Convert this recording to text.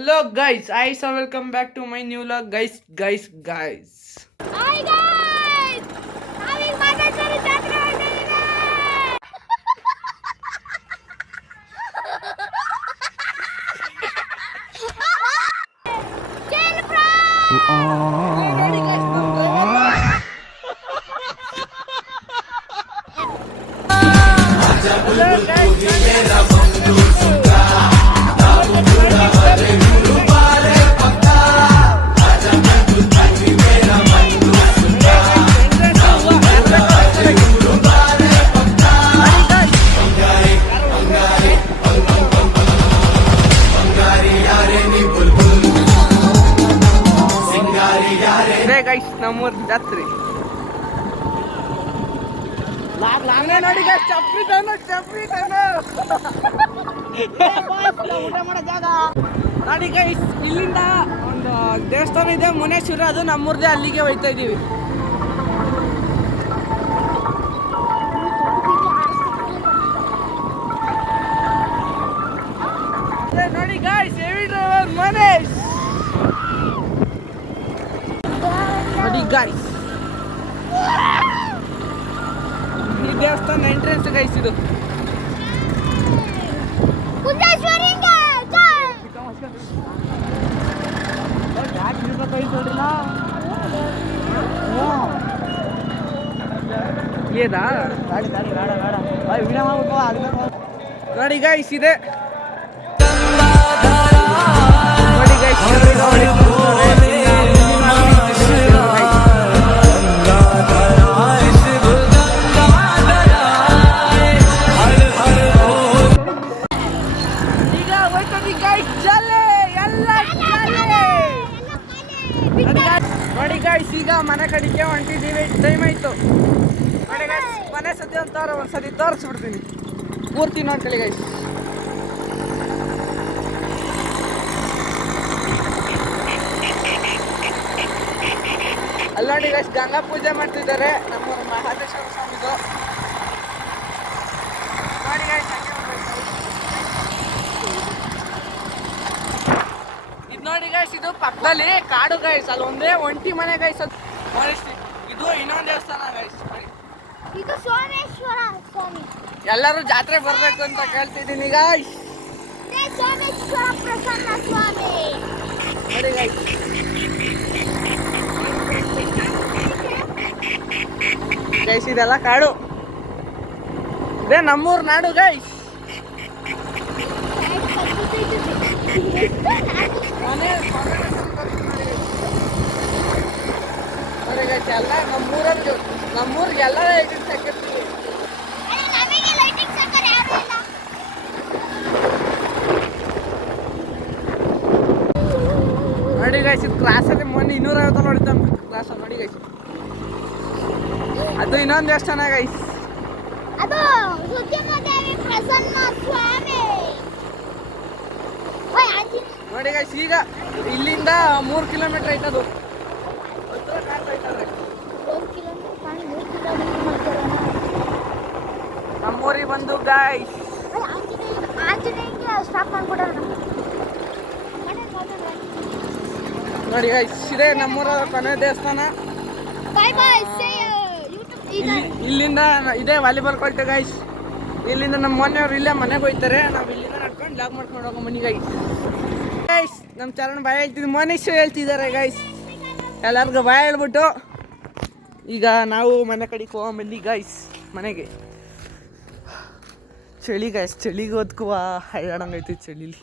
Hello guys, welcome back to my new vlog guys. Hi guys! Navi Madheswari Jatra ಹೊರಟಿದ್ದೀವಿ. Chill bro! Guys ನಮ್ಮೂರ್ ಜಾತ್ರೆ ನೋಡಿ guys ನೋಡಿ guys ಇಲ್ಲಿಂದ ಒಂದು ದೇವಸ್ಥಾನ ಇದೆ ಮುನೇಶ್ವರ, ಅದು ನಮ್ಮೂರ್ದೇ, ಅಲ್ಲಿಗೆ ಹೋಯ್ತಾ ಇದೀವಿ. ನೋಡಿ ಗೈಸ್ ಹೆವಿ ಡ್ರೈವರ್ ಮನೇಶ್. ನೋಡಿ ಗೈಸ್ ಈ ದೇವಸ್ಥಾನ ಎಂಟ್ರೆನ್ಸ್ ಗೈಸ್ ಇದು. ನೋಡಿ ಗೈಸ್ ಇದೆ. ನೋಡಿ ಗೈಸ್ ನೋಡಿ ಗೈಸ್ ಈಗ ಮನೆ ಕಡೆಗೆ ಹೊಂಟಿದ್ದೀವಿ. ಟೈಮ್ ಆಯ್ತು. ನೋಡಿ ಗೈಸ್ ಮನೆ ಸದ್ಯ ಅಂತ ಒಂದ್ಸತಿ ತೋರಿಸ್ಬಿಡ್ತೀನಿ, ಪೂರ್ತಿ ನೋಡ್ಕೊಳ್ಳಿ ಗೈಸ್. ಅಲ್ಲಿ ನೋಡಿ ಗೈಸ್ ಗಂಗಾ ಪೂಜೆ ಮಾಡ್ತಿದ್ದಾರೆ ನಮ್ಮೂರ ಮಹಾದೇಶ್ವರ ಸ್ವಾಮಿದು. ನೋಡಿ ಗೈಸ್ ನೋಡಿ ಗೈಸ್ ಇದು ಪಕ್ಕದಲ್ಲಿ ಕಾಡು ಗೈಸ್, ಅಲ್ಲಿ ಒಂದೇ ಒಂಟಿ ಮನೆ ಗೈಸ್. ಅದು ಇದು ಇನ್ನೊಂದು ದೇವಸ್ಥಾನ ಗೈಸ್. ಇದು ಸೋಮೇಶ್ವರ ಸ್ವಾಮಿ. ಎಲ್ಲರೂ ಜಾತ್ರೆ ಬರ್ಬೇಕು ಅಂತ ಕೇಳ್ತಿದ್ದೀನಿ ಗೈಸ್. ಸೋಮೇಶ್ವರ ಪ್ರಸನ್ನ ಸ್ವಾಮಿ ನೋಡಿ ಗೈಸ್ ಗೈಸ್ ಇದೆಲ್ಲ ಕಾಡು, ಇದೇ ನಮ್ಮೂರ್ ನಾಡು ಗೈಸ್. ಎಲ್ಲ ನಮ್ಮೂರಿಗೆ ಎಲ್ಲ ಲೈಟಿಂಗ್ಸ್ ಹಾಕಿರ್ತೀವಿ. ನೋಡಿ ಗೈಸ್ ಇದು ಕ್ಲಾಸಲ್ಲಿ ಮೊನ್ನೆ 250 ನೋಡಿದ್ದ ಕ್ಲಾಸ್. ನೋಡಿ ಗೈಸ್ ಅದು ಇನ್ನೊಂದು ದೇವಸ್ಥಾನ ಗೈಸ್, ಅದು ಸುದ್ದಿಮದೇವಿ ಪ್ರಸನ್ನ ಸ್ವಾಮಿ. ನೋಡಿ ಗೈಸ್ ಈಗ ಇಲ್ಲಿಂದ 3 ಕಿಲೋಮೀಟರ್ ಐತದು. ನಮ್ಮೂರಿಗೆ ಬಂದು ಗೈಸ್ ನೋಡಿ ಗೈಸ್ ಇದೆ ನಮ್ಮೂರ ಕೊನೆ ದೇವಸ್ಥಾನ. ಇಲ್ಲಿಂದ ಇದೇ ವಾಲಿಬಾಲ್ ಕೊಟ್ಟೆ ಗೈಸ್. ಇಲ್ಲಿಂದ ನಮ್ಮ ಮನೆಯವ್ರು ಇಲ್ಲೇ ಮನೆಗೆ ಹೋಗ್ತಾರೆ, ನಾವು ಇಲ್ಲಿಂದ ನಡ್ಕೊಂಡು ಲಾಗ್ ಮಾಡ್ಕೊಂಡು ಹೋಗೋ ಮನೆ ಗೈಸ್. ಗೈಸ್ ನಮ್ಮ ಚರಣ್ ಬಾಯ್ ಹೇಳ್ತಿದ್ದು ಮನುಷ್ಯ ಹೇಳ್ತಿದ್ದಾರೆ ಗೈಸ್. ಎಲ್ಲರಿಗೂ ಬಾಯ್ ಹೇಳ್ಬಿಟ್ಟು ಈಗ ನಾವು ಮನೆ ಕಡೆಗೆ ಹೋಗಂಬಂದು ಗೈಸ್ ಮನೆಗೆ. ಚಳಿ ಗೈಸ್, ಚಳಿಗೆ ಓದ್ಕುವ ಹಳ್ಳಾಡಂಗೈತಿ ಚಳಿಲಿ.